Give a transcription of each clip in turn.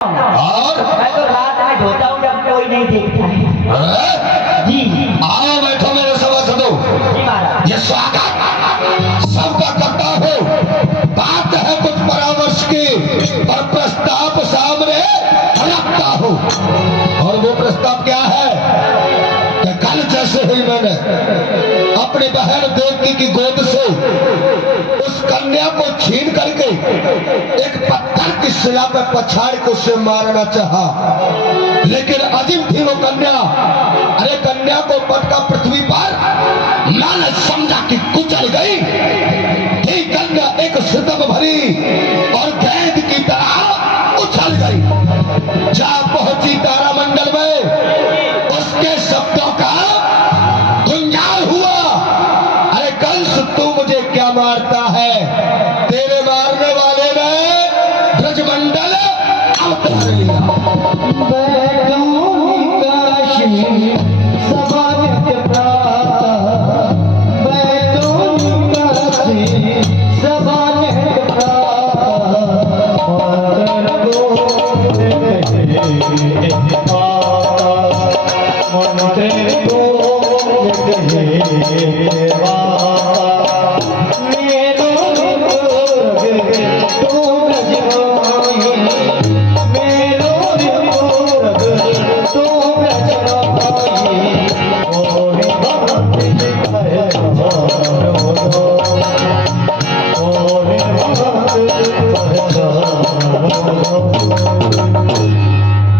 और मैं तो रात में ढोता हूँ जब कोई नहीं देखता है। जी आओ बैठो मेरे सभासदों। जी महाराज। ये स्वागत सबका करता हूँ। बात है कुछ परामर्श की और प्रस्ताव सामने रखता हूँ। और वो प्रस्ताव क्या है कि कल जैसे ही मैंने अपनी बहन देवकी की गोद से उस कन्या को छीन करके एक पत्थर की शिला पे पछाड़ के उसे मारना चाहा, लेकिन अजीब थी वो कन्या। अरे कन्या को पटका पृथ्वी पर, मैंने समझा कि कुचल गई। थी कन्या एक सितम भरी और गेंद की तरह उछल गई। जा पहुंची तारामंडल में, उसके शब्दों का गुंजार हुआ। अरे कंस तू मुझे क्या मारता है? तेरे मारने वाले ने ब्रजमंडल अवतार लिया।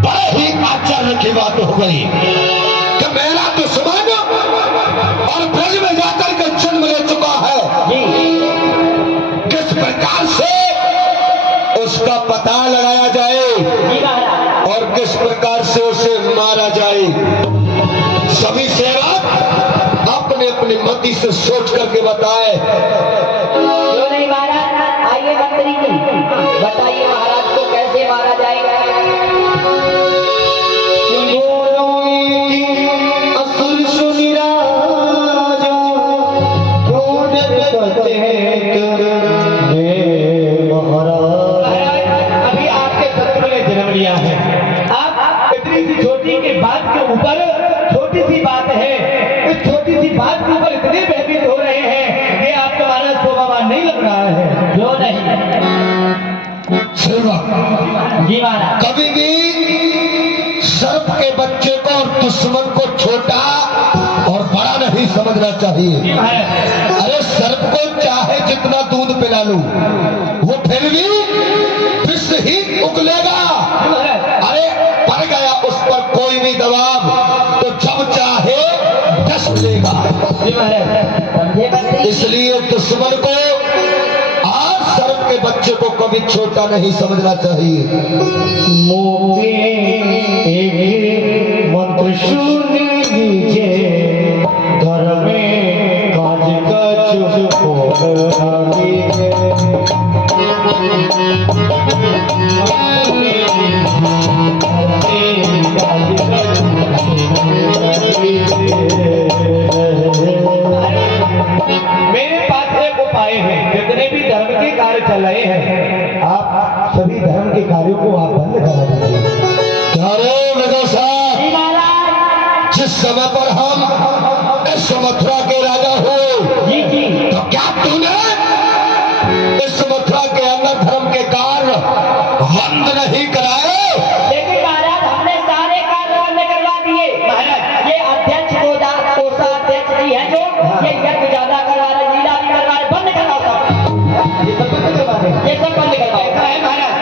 बड़ी आश्चर्य की बात हो गई कि मेरा दुश्मन और ब्रज में जाकर के जन्म ले चुका है। किस प्रकार से उसका पता लगाया जाए और किस प्रकार से उसे मारा जाए, सभी सेवक अपने अपनी मति से सोच करके बताए। क्यों नहीं महाराज? आइए मंत्री जी, बताइए महाराज को कैसे मारा जाएगा। अभी आपके शत्रु ने जन्म लिया है। आप इतनी सी छोटी की बात के ऊपर, छोटी सी बात है, इस छोटी सी बात के ऊपर इतने भयभीत हो रहे हैं कि आपको महाराज शोभावान नहीं लग रहा है। क्यों नहीं? जी महाराज। कभी भी सर्प के बच्चे को और दुश्मन को छोटा और बड़ा नहीं समझना चाहिए। अरे सर्प को चाहे जितना दूध पिला लूं, वो फिर भी विष ही उगलेगा। अरे पड़ गया उस पर कोई भी दबाव तो जब चाहे डस लेगा। इसलिए दुश्मन को और सर्प के बच्चे को कभी छोटा नहीं समझना चाहिए। मंत्र सुन लीजिए, घर में काज का चुप मेरे पास एक उपाय है। जितने भी धर्म के कार्य चल रहे हैं, आप सभी धर्म के कार्यों को आप बंद करा दीजिए। जिस समय पर हम इस मथुरा के राजा हो, जी जी, तो क्या तूने इस मथुरा के अंदर धर्म के कार्य बंद नहीं कराए? लेकिन महाराज हमने सारे कार्य बंद करवा दिए। महाराज ये अध्यक्ष कोषाध्यक्ष जी है जो ये यज्ञ ज्यादा करवा रहे, लीला भी करवा रहे, बंद करवाओ सब। ये सब बंद करवा दें। ये सब बंद करवाओ। ऐसा है महाराज,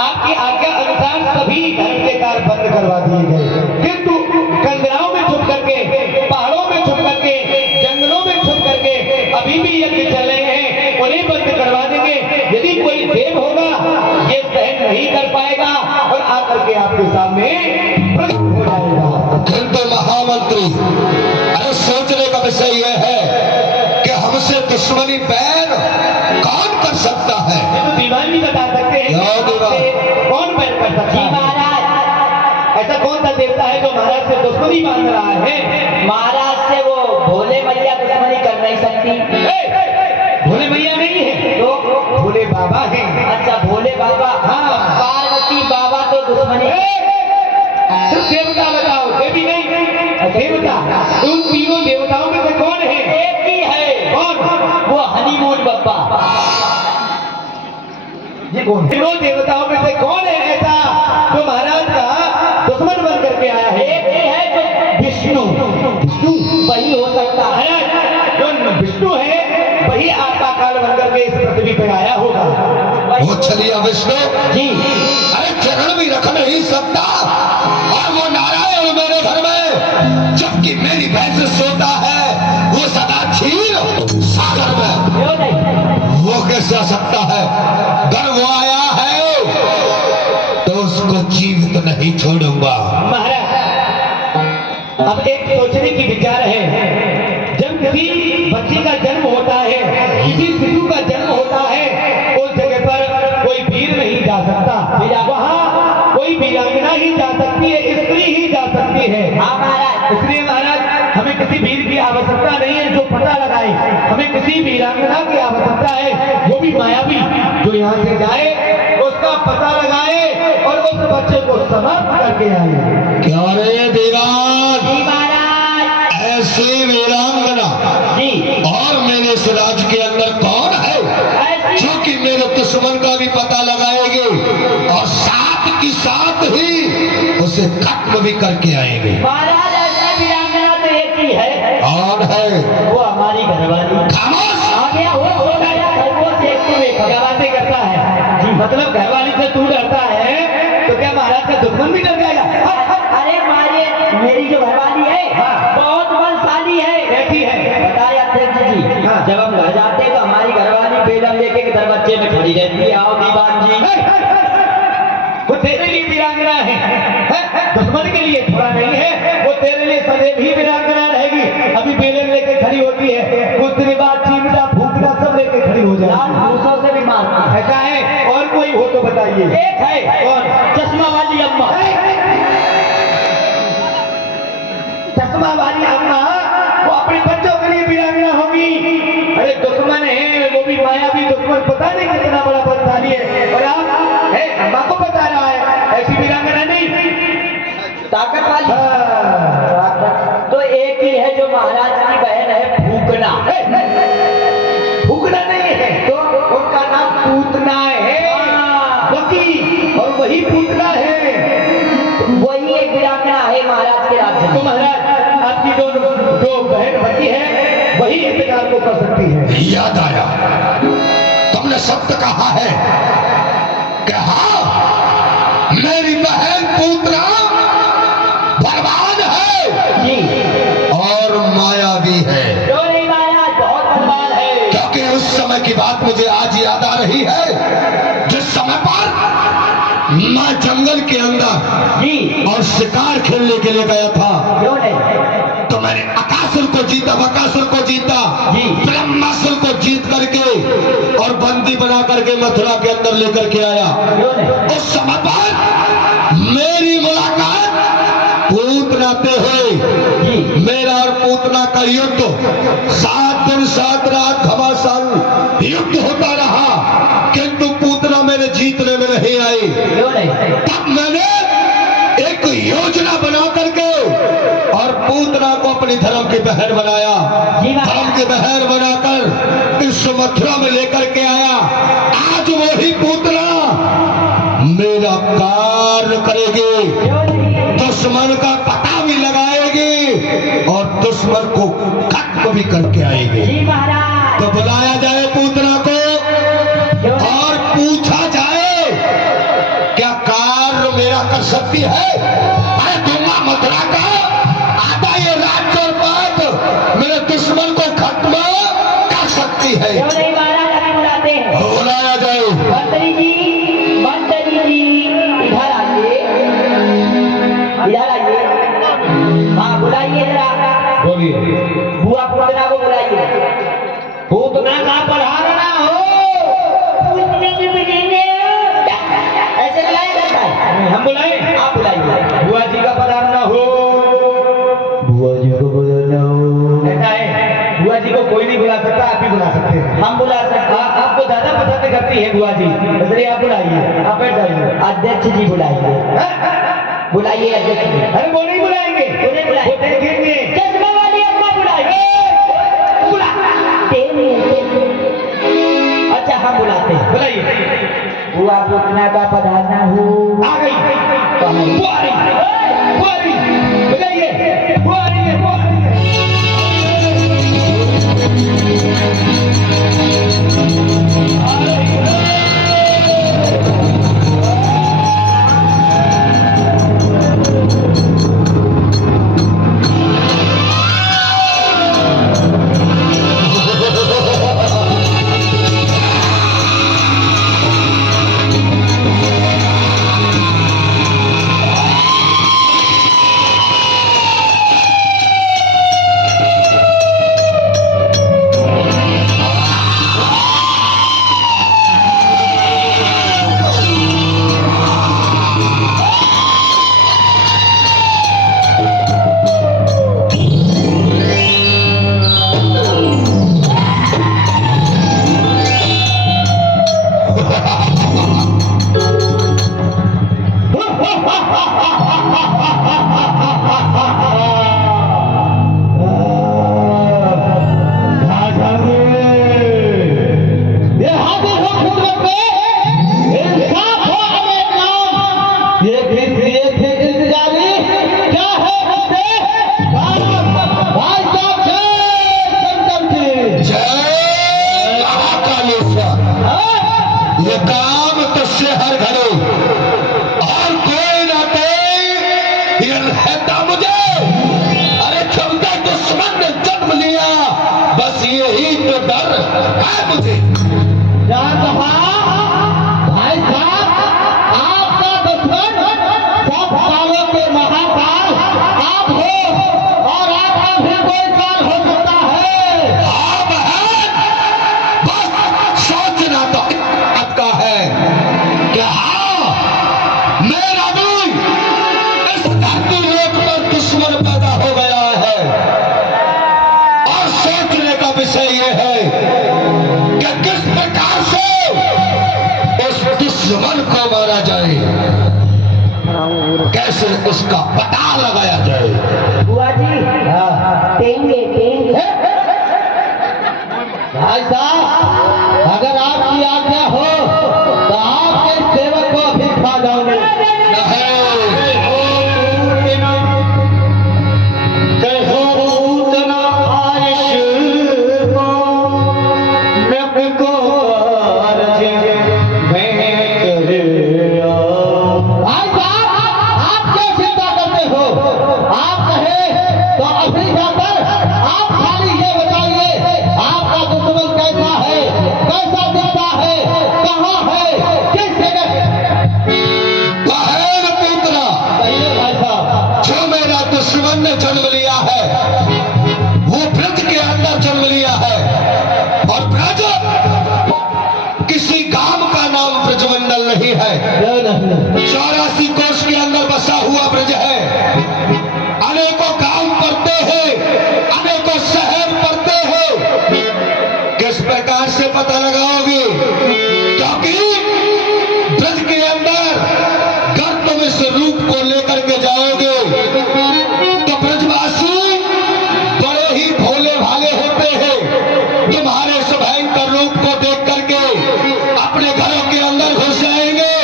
आपकी आज्ञा अनुसार सभी धर्म के कार्य बंद करवा दिए गए, किंतु कंदराओं में छुप करके, पहाड़ों में छुप करके, जंगलों में छुप करके अभी भी यज्ञ चल रहे हैं, उन्हें बंद करवा देंगे। यदि कोई देव होगा ये सहन नहीं कर पाएगा और आकर के आपके सामने प्रकट हो जाएगा। किंतु महामंत्री, अरे सोचने का विषय यह है कि हमसे दुश्मनी बैर कौन कर सकता है? ये तो दीवान भी बता सकते हैं क्या दीवान? कौन बैर कर सकता है। महाराज ऐसा कौन सा देवता है जो महाराज से दुश्मनी बांध रहा है? महाराज से वो भोले मैया दुश्मनी कर नहीं सकती। भोले मैया नहीं है तो भोले बाबा हैं। अच्छा भोले बाबा। हाँ, पार्वती बाबा तो दुश्मनी। सिर्फ देवता बताओ, देवी नहीं, देवता। उन तीनों देवताओं में से कौन है? एक ही है, कौन? वो हनीमून बप्पा। ये कौन? तीनों देवताओं में से कौन है ऐसा जो महाराज का दुश्मन बन करके आया है? एक ही है जो विष्णु। विष्णु वही हो सकता है। महाराज जो विष्णु है वही आपका काल बन करके इस पृथ्वी पे आया होगा। वो चलिए विष्णु जी अरे चरण भी रख नहीं सकता, और वो नारायण मेरे घर में, जबकि मेरी भैंस सोता है वो सदा क्षीर सागर में, क्यों नहीं? वो कैसे आ सकता है? अगर वो आया है तो उसको जीवित नहीं छोड़ूंगा। महाराज अब एक सोचने की विचार है, जब किसी बच्चे का जन्म होता है, किसी शिशु का जन्म होता है, उस जगह पर कोई वीर नहीं जा सकता, वहाँ कोई वीरांगना ही जा सकती है, स्त्री ही जा सकती है। हाँ महाराज। इसलिए महाराज हमें किसी वीर की आवश्यकता नहीं है जो पता लगाए, हमें किसी वीरांगना की आवश्यकता है, वो भी मायावी, जो यहाँ से जाए उसका पता लगाए और उस बच्चे को समाप्त करके आए। क्या रे देवान, जी महाराज। ऐसी वीरांगना जी और मेरे इस राज्य के अंदर कौन है ऐसी जो कि मेरे दुश्मन का भी पता लगाएंगे और साथ की साथ ही उसे खत्म भी करके आएंगे? महाराज, ऐसा वीरांगना तो एक ही है। कौन है? वो हमारी घरवाली। खामोश! आ गया हो गया, खरगोश एक को एक। क्या बातें करता है जी? मतलब घरवाली से तू डरता है तो क्या महाराज का दुश्मन भी डर जाएगा? अरे मारे, मेरी जो घरवाली है हाँ। बहुत बलशाली है। कैसी है? बताए अध्यक्ष जी, हाँ। जब हम घर जाते हैं तो हमारी घरवाली बेलम लेके दरवाजे में खड़ी रहती है। आओ दीवान जी। वो तेरे लिए वीरांगना है, दुश्मन के लिए थोड़ा नहीं है, वो तेरे लिए सदैव ही वीरांगना रहेगी। अभी बेलन लेके खड़ी होती है, कुछ दिन बाद चिमटा फूकना सब लेके खड़ी हो लाल जाए। भूसों से भी मारती है। ऐसा है? और कोई हो तो बताइए। एक है कौन? चश्मा वाली अम्मा। चश्मा वाली अम्मा, वो अपने बच्चों के लिए वीरांगना होगी। अरे दुश्मन है, वो भी मायावी दुश्मन, पता नहीं कितना बड़ा बलशाली है, और आप अम्मा को बता रहा है ऐसी वीरांगना नहीं। ताकत वाली। हाँ। तो एक ही है जो महाराज की बहन है, फूकना। फूकना नहीं है तो उनका नाम पूतना है, वकी, और वही पूतना है। वही एक वीरांगना है महाराज के राज्य तो में। महाराज आपकी जो बहन वकी है वही इंतजार को कर सकती है। याद आया, तुमने सत्य कहा है कि हाँ, मेरी बहन पूतना बलवान है जी और मायावी है। क्यों नहीं महाराज, बहुत बलवान है। क्योंकि उस समय की बात मुझे आज याद आ रही है, जिस समय पर मैं जंगल के अंदर जी और शिकार खेलने के लिए गया था, क्यों नहीं? तो मैंने अकासुर को जीता, बकासुर को जीता, जी। ब्रह्मासुर को जीत करके और बंदी बना करके मथुरा के अंदर लेकर के आया। क्यों नहीं? उस समय पर मेरी मुलाकात पूतना से हुई। जी मेरा और पूतना का युद्ध 7 दिन 7 रात घमासान युद्ध होता रहा, किंतु पूतना मेरे जीतने में नहीं आई। क्यों नहीं? तब मैंने एक योजना बना करके और पूतना को अपनी धर्म की बहन बनाया, जी महाराज। धर्म की बहन बनाकर इस मथुरा में लेकर के आया। आज वही पूतना मेरा कार्य करेगी, क्यों नहीं? दुश्मन का पता भी लगाएगी और दुश्मन को खत्म भी करके आएगी। जी महाराज। तो बुलाया जाए पूतना को क्यों नहीं? और पूछा जाए क्या कार्य मेरा कर सकती है? मैं दूंगा मथुरा का आधा ये राज्य और बात मेरे दुश्मन को खत्म कर सकती है। क्यों नहीं महाराज, अभी बुलाते हैं। बुलाया जाए। मंत्री जी, मंत्री जी, इधर आइए, इधर आइए। हाँ बुलाइए जरा, बोलिए। बुआ पूतना को बुलाइए। पूतना का पढ़ाना हो, पूतने की बुलाइए। ऐसे बुलाया जाता है? हम बुलाएं? आप बुलाइए। बुआ जी का पधारना हो। बुआ जी को बुलाना हो। ऐसा है, बुआ जी को कोई नहीं बुला सकता, आप ही बुला सकते हैं। हम बुला सकते हैं। आपको ज्यादा पसंद करती है बुआ जी, इसलिए चलिए आप बुलाइए, आप बैठ जाइए। अध्यक्ष जी बुलाइए, बुलाइए अध्यक्ष जी। अरे वो नहीं बुलाएंगे, वो नहीं बुलाएंगे। वो देखेंगे। चश्मा वाली अम्मा बुलाइए। बुला। अच्छा हम बुलाते हैं। बुलाइए। हुआ पूतना का पधारना हो। आ गई बुआरी, बुआरी बुलाइए, बुआरी बुआरी। ये काम तुझसे हर घड़े और कोई ना कोई ये रहता मुझे। अरे जब तक दुश्मन ने जन्म लिया बस यही तो डर है मुझे। भाई साहब, आपका दुश्मन सब कालों के महाकाल आप हो और आपका भी कोई काल हो सकता है। आप हैं, बस सोचना तो आपका है कि हाँ मेरा भी इस धरती लोक पर दुश्मन पैदा हो गया है। और सोचने का विषय यह है कि किस प्रकार से उस दुश्मन को मारा जाए, कैसे उसका पता लगाया जाए। बुआ जी टेंगे टेंगे। भाई साहब, अगर आपकी आज्ञा हो तो आपके सेवक को अभी खा जाओगे। भाई साहब, आप क्यों चिंता करते हो? आप कहे तो अभी जाकर आप खाली ये बताइए आपका दुश्मन कैसा है, कैसा दिखता है, कहाँ है, किस जगह है? बहन पुत्र, कहिए भाई साहब। जो मेरा दुश्मन ने जन्म लिया है वो ब्रज के अंदर जन्म लिया है। और ब्रज किसी गांव का नाम ब्रजमंडल नहीं है, क्यों नहीं? 84 कोष के अंदर बसा हुआ ब्रज है। अनेकों गांव पड़ते हैं, अनेकों शहर पड़ते हैं। किस प्रकार से पता लगाओगे? क्योंकि ब्रज के अंदर अगर तुम इस रूप को लेकर के जाओगे तो ब्रजवासी बड़े ही भोले भाले होते हैं। तुम्हारे इस भयंकर रूप को देख करके अपने घरों के अंदर घुस जाएंगे,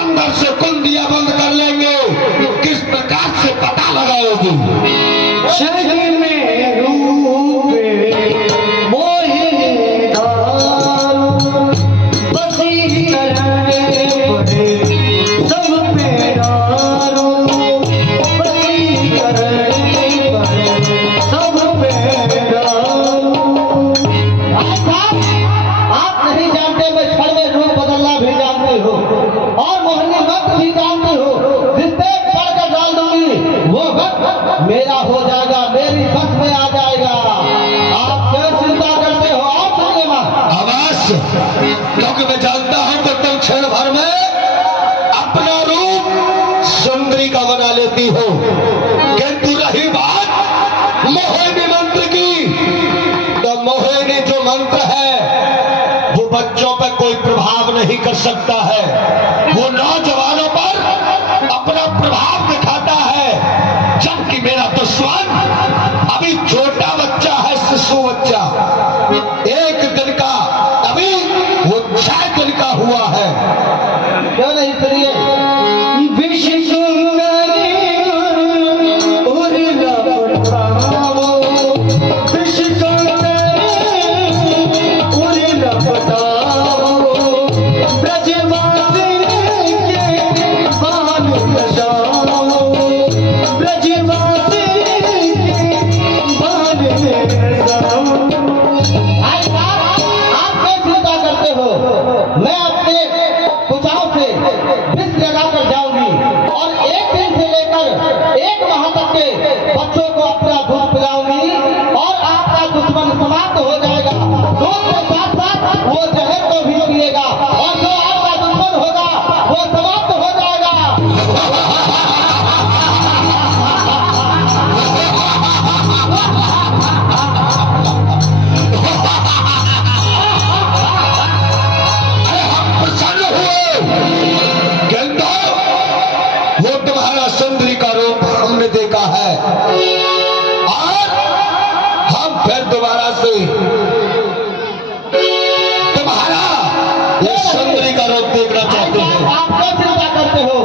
अंदर से कुंडियां बंद कर लेंगे। किस प्रकार से पता लगाओगी? भाई साहब, आप नहीं जानते, मैं क्षण में रूप बदलना भी जानती हूँ और मोहनी वक्त भी जानती हूँ। जिस पे पढ़कर डाल दूंगी वो वक्त मेरा हो जाएगा, मेरी बस में आ जाएगा। आप क्यों चिंता करते हो? आप चलिए मां। अवश्य, क्योंकि मैं जानता हूं कि तुम क्षण भर में अपना रूप सुंदरी का बना लेती हो। किंतु रही बात मोहिनी मंत्र की, तो मोहिनी जो मंत्र है वो बच्चों पर कोई प्रभाव नहीं कर सकता है। वो नौजवानों पर अपना प्रभाव दिखाता है, जबकि मेरा दुश्मन अभी छोटा बच्चा है, शिशु बच्चा, 1 दिन का, अभी वो 6 दिन का हुआ है। क्यों नहीं सुनिए? आप क्यों चिंता करते हो? मैं अपने कुचाव से विष लगाकर जाऊंगी और 1 दिन से लेकर 1 माह तक के बच्चों को अपना दूध पिलाऊंगी और आपका दुश्मन समाप्त हो जाएगा। दूध के साथ साथ वो जहर को भी पिएगा और जो आपका दुश्मन होगा वो समाप्त हो जाएगा। प्रसन्न हुए, किंतु वो तुम्हारा सुंदरी का रूप हमने देखा है और हम फिर दोबारा से तुम्हारा ये सुंदरी का रूप देखना चाहते हैं। आप क्यों चिंता करते हो?